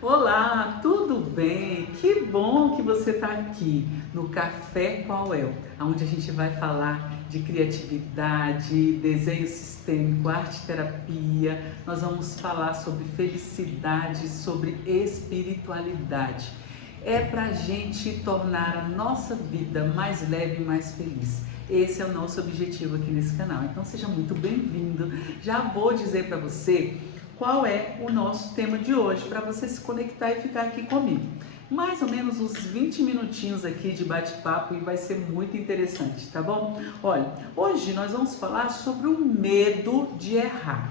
Olá, tudo bem? Que bom que você está aqui no Café com a UEL, onde a gente vai falar de criatividade, desenho sistêmico, arte terapia. Nós vamos falar sobre felicidade, sobre espiritualidade. É para a gente tornar a nossa vida mais leve e mais feliz. Esse é o nosso objetivo aqui nesse canal. Então seja muito bem-vindo. Já vou dizer para você qual é o nosso tema de hoje, para você se conectar e ficar aqui comigo. Mais ou menos uns 20 minutinhos aqui de bate-papo e vai ser muito interessante, tá bom? Olha, hoje nós vamos falar sobre o medo de errar.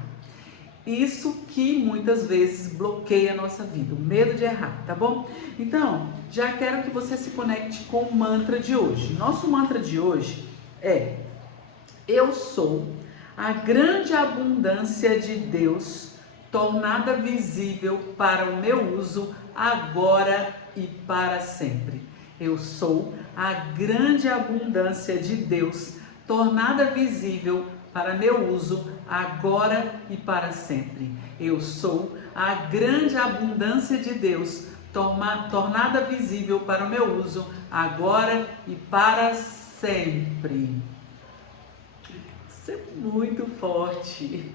Isso que muitas vezes bloqueia a nossa vida, o medo de errar, tá bom? Então, já quero que você se conecte com o mantra de hoje. Nosso mantra de hoje é: eu sou a grande abundância de Deus tornada visível para o meu uso agora e para sempre. Eu sou a grande abundância de Deus tornada visível para meu uso agora e para sempre. Eu sou a grande abundância de Deus tornada visível para o meu uso agora e para sempre. Isso é muito forte,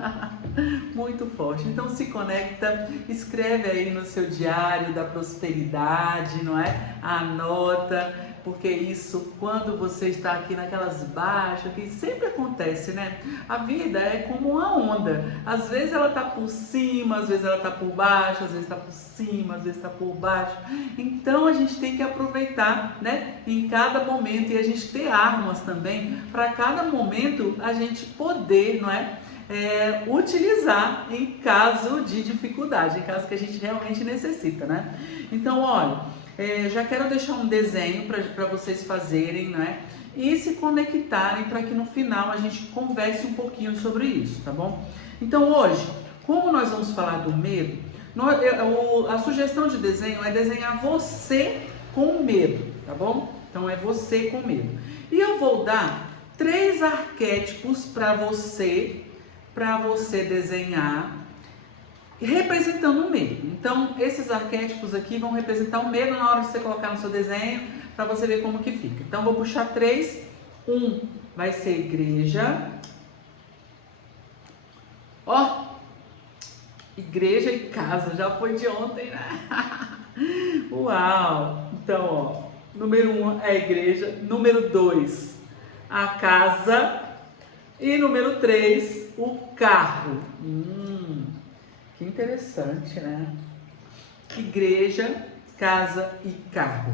muito forte. Então se conecta, escreve aí no seu diário da prosperidade, não é? Anota, porque isso, quando você está aqui naquelas baixas, que sempre acontece, né? A vida é como uma onda. Às vezes ela está por cima, às vezes ela está por baixo, às vezes está por cima, às vezes está por baixo. Então a gente tem que aproveitar, né? Em cada momento, e a gente ter armas também para cada momento a gente poder, não é? Utilizar em caso de dificuldade, em caso que a gente realmente necessita, né? Então, olha, já quero deixar um desenho para vocês fazerem, né? E se conectarem para que no final a gente converse um pouquinho sobre isso, tá bom? Então hoje, como nós vamos falar do medo, a sugestão de desenho é desenhar você com medo, tá bom? Então é você com medo. E eu vou dar 3 arquétipos para você desenhar representando o medo. Então, esses arquétipos aqui vão representar o medo na hora de você colocar no seu desenho, para você ver como que fica. Então, vou puxar 3. Um vai ser igreja. Ó, igreja e casa, já foi de ontem, né? Uau! Então, ó, número 1 é a igreja, número 2, a casa e número 3, o carro. Que interessante, né? Igreja, casa e carro.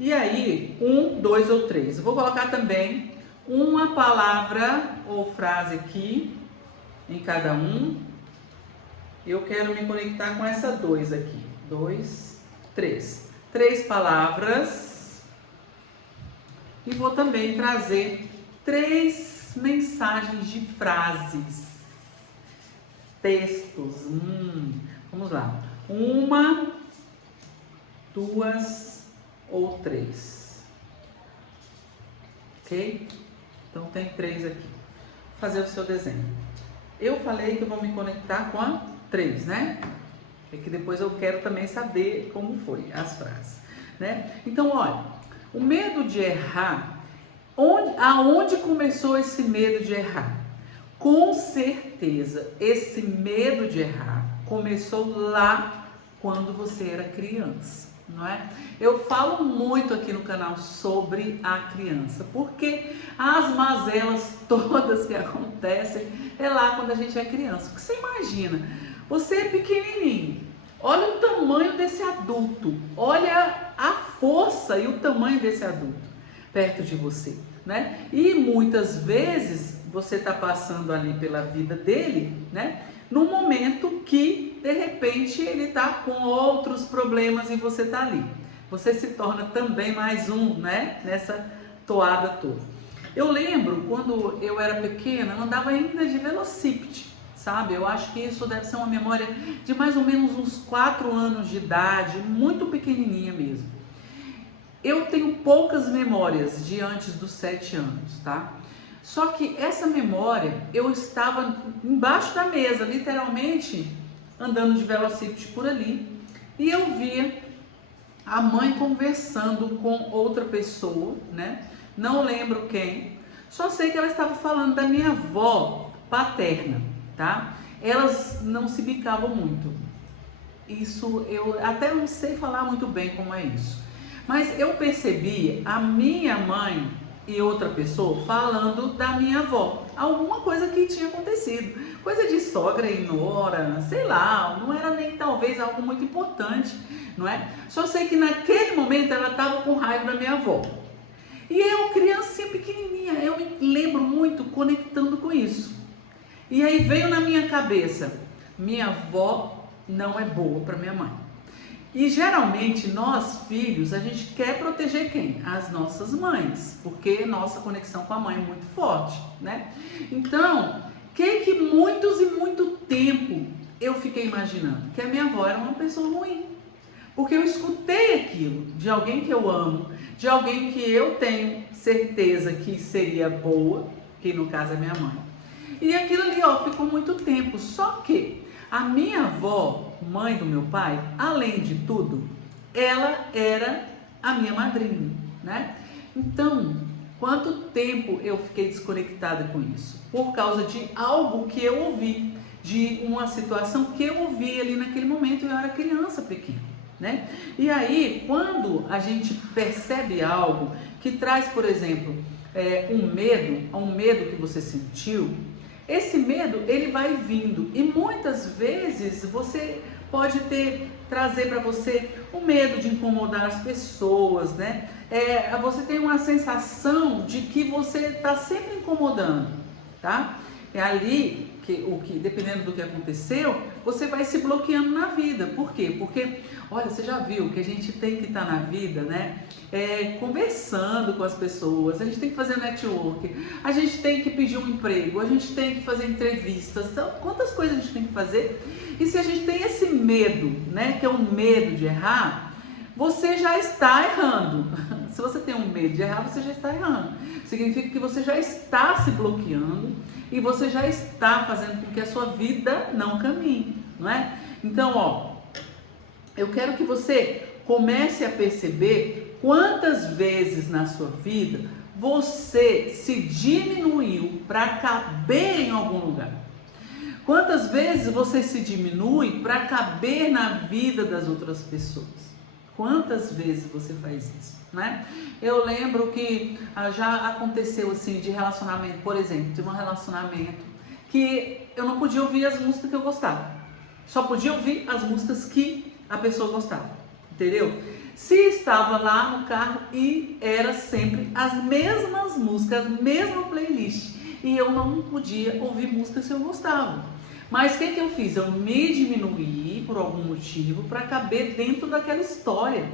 E aí, 1, 2 ou 3. Eu vou colocar também uma palavra ou frase aqui em cada um. Eu quero me conectar com essa 2 aqui. 2, 3. 3 palavras. E vou também trazer 3 mensagens de frases. Textos. Vamos lá. 1, 2 ou 3. Ok? Então tem 3 aqui. Vou fazer o seu desenho. Eu falei que eu vou me conectar com a 3, né? É que depois eu quero também saber como foi as frases, né? Então, olha, o medo de errar, aonde começou esse medo de errar? Com certeza, esse medo de errar começou lá quando você era criança, não é? Eu falo muito aqui no canal sobre a criança, porque as mazelas todas que acontecem é lá quando a gente é criança. Porque você imagina, você é pequenininho, olha o tamanho desse adulto, olha a força e o tamanho desse adulto perto de você, né? E muitas vezes você está passando ali pela vida dele, né? No momento que, de repente, ele está com outros problemas e você está ali. Você se torna também mais um, né? Nessa toada toda. Eu lembro, quando eu era pequena, eu andava ainda de velocípede, sabe? Eu acho que isso deve ser uma memória de mais ou menos uns 4 anos de idade, muito pequenininha mesmo. Eu tenho poucas memórias de antes dos 7 anos, tá? Só que essa memória, eu estava embaixo da mesa, literalmente, andando de velocípede por ali. e eu via a mãe conversando com outra pessoa, né? Não lembro quem, só sei que ela estava falando da minha avó paterna, tá? Elas não se bicavam muito. Isso eu até não sei falar muito bem como é isso. Mas eu percebi a minha mãe e outra pessoa falando da minha avó. Alguma coisa que tinha acontecido. Coisa de sogra e nora, sei lá, não era nem talvez algo muito importante, não é? Só sei que naquele momento ela estava com raiva da minha avó. E eu, criancinha pequenininha, eu me lembro muito conectando com isso. E aí veio na minha cabeça, minha avó não é boa para minha mãe. E geralmente nós filhos, a gente quer proteger quem? As nossas mães, porque nossa conexão com a mãe é muito forte, né? Então, que muitos e muito tempo eu fiquei imaginando que a minha avó era uma pessoa ruim. Porque eu escutei aquilo de alguém que eu amo, de alguém que eu tenho certeza que seria boa, que no caso é minha mãe. E aquilo ali, ó, ficou muito tempo. Só que a minha avó, mãe do meu pai, além de tudo, ela era a minha madrinha, né? Então, quanto tempo eu fiquei desconectada com isso? Por causa de algo que eu ouvi, de uma situação que eu ouvi ali naquele momento, eu era criança pequena, né? E aí, quando a gente percebe algo que traz, por exemplo, um medo que você sentiu, esse medo, ele vai vindo e muitas vezes você pode trazer para você o medo de incomodar as pessoas, né? Você tem uma sensação de que você está sempre incomodando, tá? É ali que dependendo do que aconteceu, você vai se bloqueando na vida. Por quê? Porque, olha, você já viu que a gente tem que estar na vida, né? Conversando com as pessoas, a gente tem que fazer network, a gente tem que pedir um emprego, a gente tem que fazer entrevistas, então, quantas coisas a gente tem que fazer? E se a gente tem esse medo, né, que é o medo de errar, você já está errando. Se você tem um medo de errar, você já está errando. Significa que você já está se bloqueando e você já está fazendo com que a sua vida não caminhe, não é? Então, ó, eu quero que você comece a perceber quantas vezes na sua vida você se diminuiu para caber em algum lugar. Quantas vezes você se diminui para caber na vida das outras pessoas? Quantas vezes você faz isso, né? Eu lembro que já aconteceu assim de relacionamento, por exemplo, de um relacionamento que eu não podia ouvir as músicas que eu gostava. Só podia ouvir as músicas que a pessoa gostava, entendeu? Se estava lá no carro e era sempre as mesmas músicas, a mesma playlist, e eu não podia ouvir músicas que eu gostava. Mas o que eu fiz? Eu me diminuí por algum motivo para caber dentro daquela história.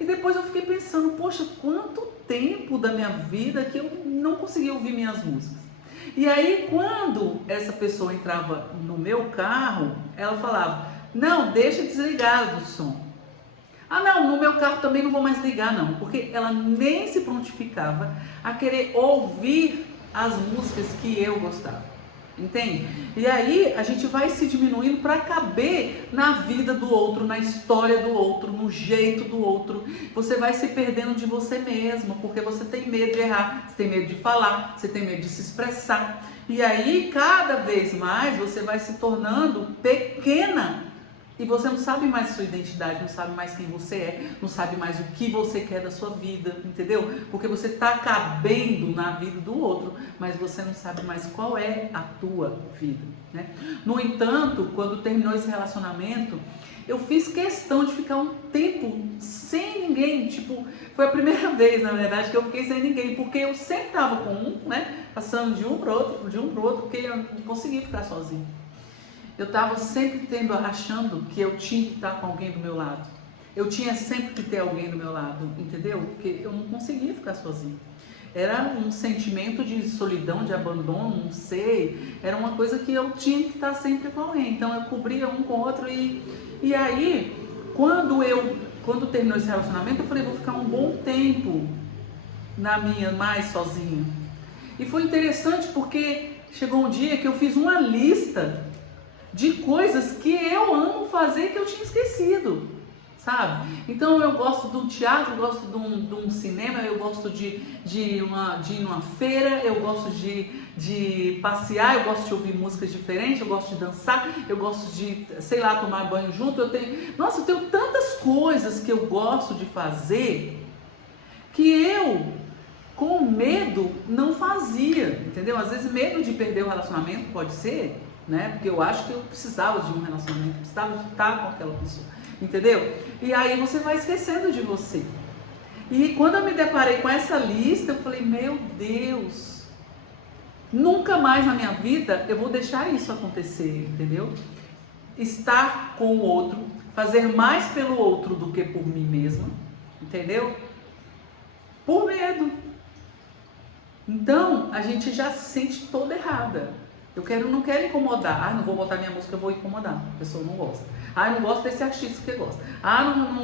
E depois eu fiquei pensando, poxa, quanto tempo da minha vida que eu não conseguia ouvir minhas músicas. E aí quando essa pessoa entrava no meu carro, ela falava, não, deixa desligado o som. Ah não, no meu carro também não vou mais ligar não, porque ela nem se prontificava a querer ouvir as músicas que eu gostava. Entende? E aí a gente vai se diminuindo para caber na vida do outro, na história do outro, no jeito do outro. Você vai se perdendo de você mesmo, porque você tem medo de errar, você tem medo de falar, você tem medo de se expressar. E aí cada vez mais você vai se tornando pequena. E você não sabe mais a sua identidade, não sabe mais quem você é, não sabe mais o que você quer da sua vida, entendeu? Porque você está cabendo na vida do outro, mas você não sabe mais qual é a tua vida, né? No entanto, quando terminou esse relacionamento, eu fiz questão de ficar um tempo sem ninguém, tipo, foi a primeira vez, na verdade, que eu fiquei sem ninguém, porque eu sempre estava com um, né, passando de um para o outro, porque eu não conseguia ficar sozinho. Eu estava sempre achando que eu tinha que estar com alguém do meu lado. Eu tinha sempre que ter alguém do meu lado, entendeu? Porque eu não conseguia ficar sozinha. Era um sentimento de solidão, de abandono, não sei. Era uma coisa que eu tinha que estar sempre com alguém. Então eu cobria um com o outro e aí, quando terminou esse relacionamento, eu falei, vou ficar um bom tempo na minha, mais sozinha. E foi interessante porque chegou um dia que eu fiz uma lista de coisas que eu amo fazer que eu tinha esquecido. sabe? Então eu gosto de um teatro, eu gosto de um cinema, eu gosto de ir numa feira, eu gosto de passear, eu gosto de ouvir músicas diferentes, eu gosto de dançar, eu gosto de, sei lá, tomar banho junto. Eu tenho tantas coisas que eu gosto de fazer que eu, com medo, não fazia, entendeu? Às vezes medo de perder o relacionamento pode ser, né? Porque eu acho que eu precisava de um relacionamento, precisava de estar com aquela pessoa, entendeu? E aí você vai esquecendo de você. E quando eu me deparei com essa lista, eu falei, meu Deus, nunca mais na minha vida eu vou deixar isso acontecer, entendeu? Estar com o outro, fazer mais pelo outro do que por mim mesma, entendeu? Por medo. Então, a gente já se sente toda errada. Não quero incomodar. Não vou botar minha música, eu vou incomodar. A pessoa não gosta. Eu não gosto desse artista que gosta.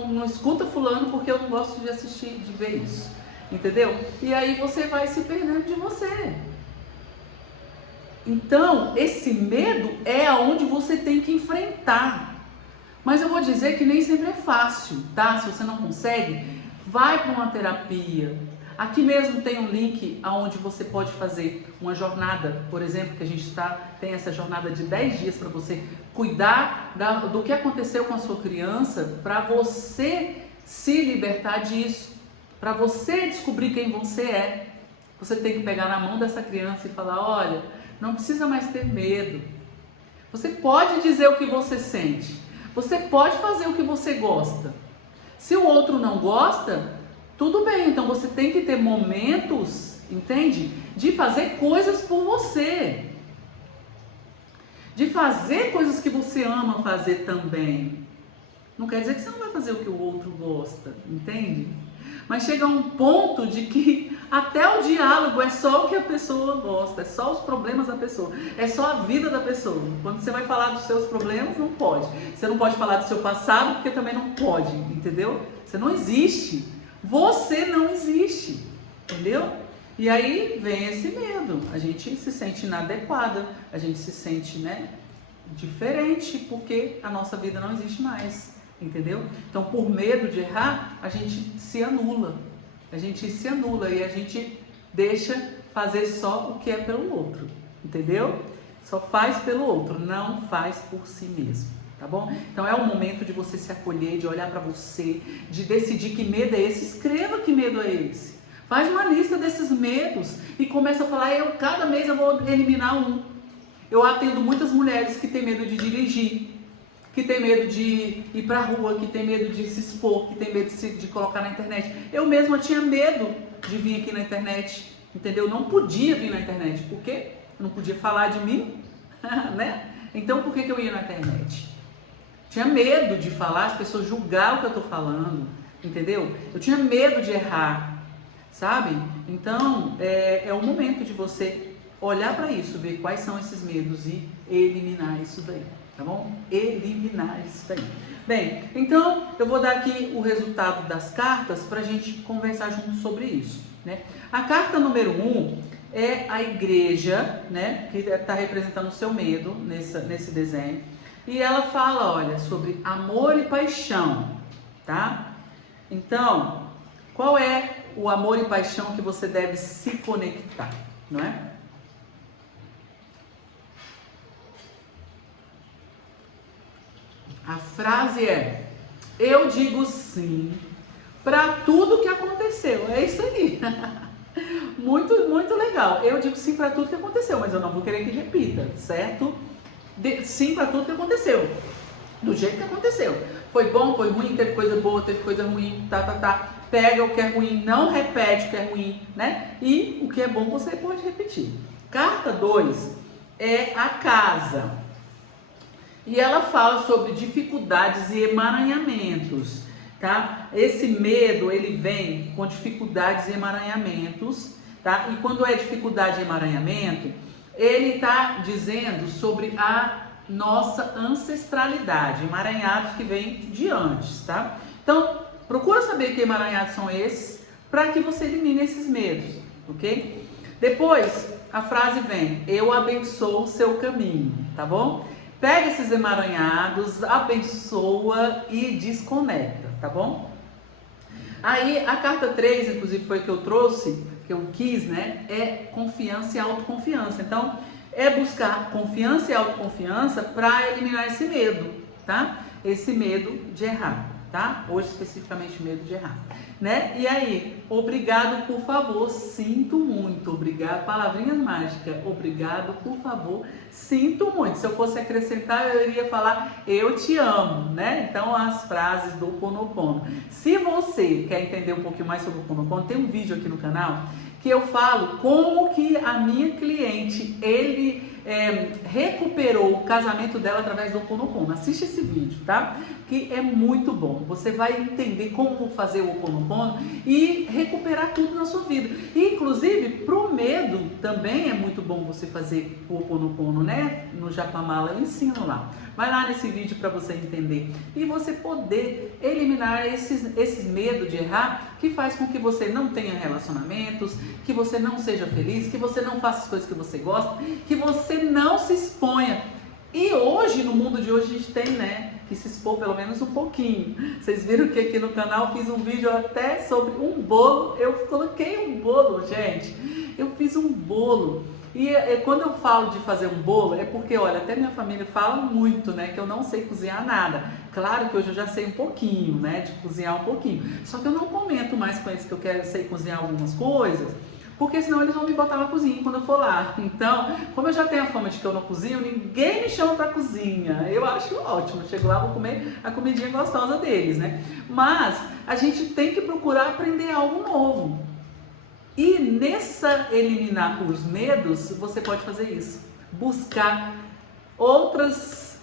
Não escuta fulano porque eu não gosto de assistir, de ver isso. Entendeu? E aí você vai se perdendo de você. Então, esse medo é aonde você tem que enfrentar. Mas eu vou dizer que nem sempre é fácil, tá? Se você não consegue, vai para uma terapia. Aqui mesmo tem um link onde você pode fazer uma jornada, por exemplo, que a gente tem essa jornada de 10 dias para você cuidar do que aconteceu com a sua criança, para você se libertar disso, para você descobrir quem você é. Você tem que pegar na mão dessa criança e falar, olha, não precisa mais ter medo. Você pode dizer o que você sente. Você pode fazer o que você gosta. Se o outro não gosta, tudo bem, então você tem que ter momentos, entende? De fazer coisas por você. De fazer coisas que você ama fazer também. Não quer dizer que você não vai fazer o que o outro gosta, entende? Mas chega um ponto de que até o diálogo é só o que a pessoa gosta, é só os problemas da pessoa, é só a vida da pessoa. Quando você vai falar dos seus problemas, não pode. Você não pode falar do seu passado, porque também não pode, entendeu? Você não existe. Você não existe, entendeu? E aí vem esse medo, a gente se sente inadequada, a gente se sente, diferente, porque a nossa vida não existe mais, entendeu? Então, por medo de errar, a gente se anula e a gente deixa fazer só o que é pelo outro, entendeu? Só faz pelo outro, não faz por si mesmo. Tá bom? Então é o momento de você se acolher, de olhar para você, de decidir que medo é esse. Escreva que medo é esse. Faz uma lista desses medos e começa a falar, cada mês eu vou eliminar um. Eu atendo muitas mulheres que têm medo de dirigir, que têm medo de ir para a rua, que têm medo de se expor, que têm medo de colocar na internet. Eu mesma tinha medo de vir aqui na internet, entendeu? Eu não podia vir na internet, por quê? Eu não podia falar de mim, né? Então por que eu ia na internet? Tinha medo de falar, as pessoas julgar o que eu estou falando, entendeu? Eu tinha medo de errar, sabe? Então, é o momento de você olhar para isso, ver quais são esses medos e eliminar isso daí, tá bom? Eliminar isso daí. Bem, então eu vou dar aqui o resultado das cartas para a gente conversar junto sobre isso, né? A carta número 1 é a igreja, né? Que está representando o seu medo nesse desenho. E ela fala, olha, sobre amor e paixão, tá? Então, qual é o amor e paixão que você deve se conectar, não é? A frase é, eu digo sim para tudo que aconteceu. É isso aí. Muito, muito legal. Eu digo sim para tudo que aconteceu, mas eu não vou querer que repita, certo? Sim para tudo que aconteceu, do jeito que aconteceu. Foi bom, foi ruim, teve coisa boa, teve coisa ruim, tá. Pega o que é ruim, não repete o que é ruim, né? E o que é bom você pode repetir. Carta 2 é a casa. E ela fala sobre dificuldades e emaranhamentos, tá? Esse medo, ele vem com dificuldades e emaranhamentos, tá? E quando é dificuldade e emaranhamento, ele está dizendo sobre a nossa ancestralidade, emaranhados que vêm de antes, tá? Então, procura saber que emaranhados são esses, para que você elimine esses medos, ok? Depois, a frase vem, eu abençoo o seu caminho, tá bom? Pega esses emaranhados, abençoa e desconecta, tá bom? Aí a carta 3, inclusive foi que eu trouxe, que eu quis, né? É confiança e autoconfiança. Então, é buscar confiança e autoconfiança para eliminar esse medo, tá? Esse medo de errar, tá? Hoje especificamente medo de errar, né? E aí, obrigado, por favor, sinto muito, obrigado, palavrinhas mágicas, obrigado, por favor, sinto muito. Se eu fosse acrescentar, eu iria falar eu te amo, né? Então, as frases do Ho'oponopono. Se você quer entender um pouquinho mais sobre o Ho'oponopono, tem um vídeo aqui no canal que eu falo como que a minha cliente, recuperou o casamento dela através do Ho'oponopono. Assiste esse vídeo, tá? Que é muito bom. Você vai entender como fazer o Ho'oponopono e recuperar tudo na sua vida. E, inclusive, pro medo também é muito bom você fazer o Ho'oponopono, né? No Japamala eu ensino lá. Vai lá nesse vídeo para você entender e você poder eliminar esses medos de errar que faz com que você não tenha relacionamentos, que você não seja feliz, que você não faça as coisas que você gosta, que você não se exponha. E hoje, no mundo de hoje, a gente tem, né, que se expor pelo menos um pouquinho. Vocês viram que aqui no canal eu fiz um vídeo até sobre um bolo. Eu coloquei um bolo, gente. Eu fiz um bolo. E quando eu falo de fazer um bolo, é porque, olha, até minha família fala muito, né, que eu não sei cozinhar nada. Claro que hoje eu já sei um pouquinho, né, de cozinhar um pouquinho. Só que eu não comento mais com eles que eu sei cozinhar algumas coisas, porque senão eles vão me botar na cozinha quando eu for lá. Então, como eu já tenho a fama de que eu não cozinho, ninguém me chama pra cozinha. Eu acho ótimo. Eu chego lá, vou comer a comidinha gostosa deles, né? Mas a gente tem que procurar aprender algo novo. E nessa eliminar os medos, você pode fazer isso. Buscar outras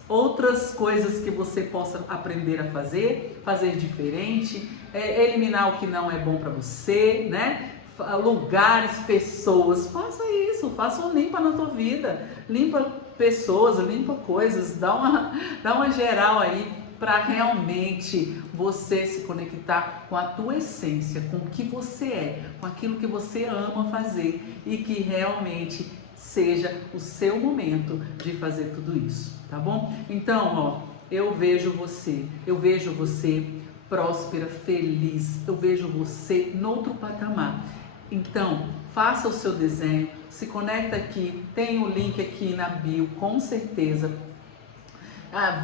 coisas que você possa aprender a fazer diferente, eliminar o que não é bom para você, né? Lugares, pessoas, faça isso, faça um limpa na tua vida, limpa pessoas, limpa coisas, dá uma geral aí para realmente você se conectar com a tua essência, com o que você é, com aquilo que você ama fazer e que realmente seja o seu momento de fazer tudo isso, tá bom? Então, ó, eu vejo você próspera, feliz, eu vejo você noutro patamar. Então, faça o seu desenho, se conecta aqui, tem o link aqui na bio, com certeza.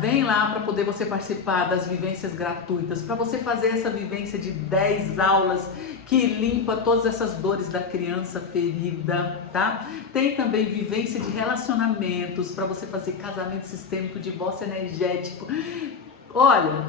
Vem lá para poder você participar das vivências gratuitas, para você fazer essa vivência de 10 aulas que limpa todas essas dores da criança ferida, tá? Tem também vivência de relacionamentos, para você fazer casamento sistêmico, divórcio energético. Olha,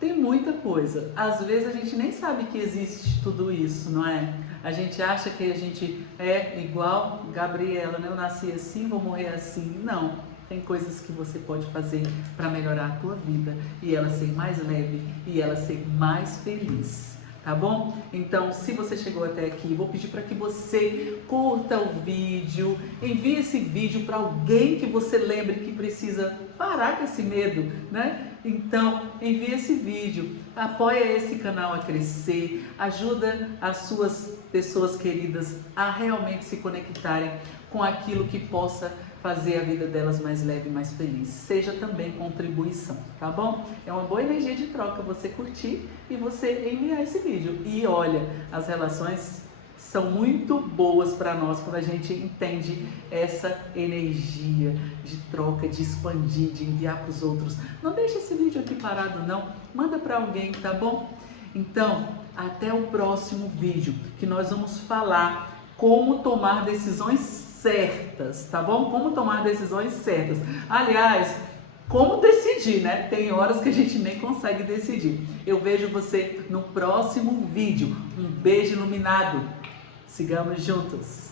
tem muita coisa. Às vezes a gente nem sabe que existe tudo isso, não é? A gente acha que a gente é igual Gabriela, né? Eu nasci assim, vou morrer assim. Não. Tem coisas que você pode fazer para melhorar a tua vida e ela ser mais leve e ela ser mais feliz, tá bom? Então, se você chegou até aqui, vou pedir para que você curta o vídeo, envie esse vídeo para alguém que você lembre que precisa parar com esse medo, né? Então, envie esse vídeo, apoia esse canal a crescer, ajuda as suas pessoas queridas a realmente se conectarem com aquilo que possa fazer a vida delas mais leve e mais feliz. Seja também contribuição, tá bom? É uma boa energia de troca você curtir e você enviar esse vídeo. E olha, as relações são muito boas para nós quando a gente entende essa energia de troca, de expandir, de enviar para os outros. Não deixe esse vídeo aqui parado não, manda para alguém, tá bom? Então, até o próximo vídeo, que nós vamos falar como tomar decisões certas, tá bom? Como tomar decisões certas. Aliás, como decidir, né? Tem horas que a gente nem consegue decidir. Eu vejo você no próximo vídeo. Um beijo iluminado. Sigamos juntos.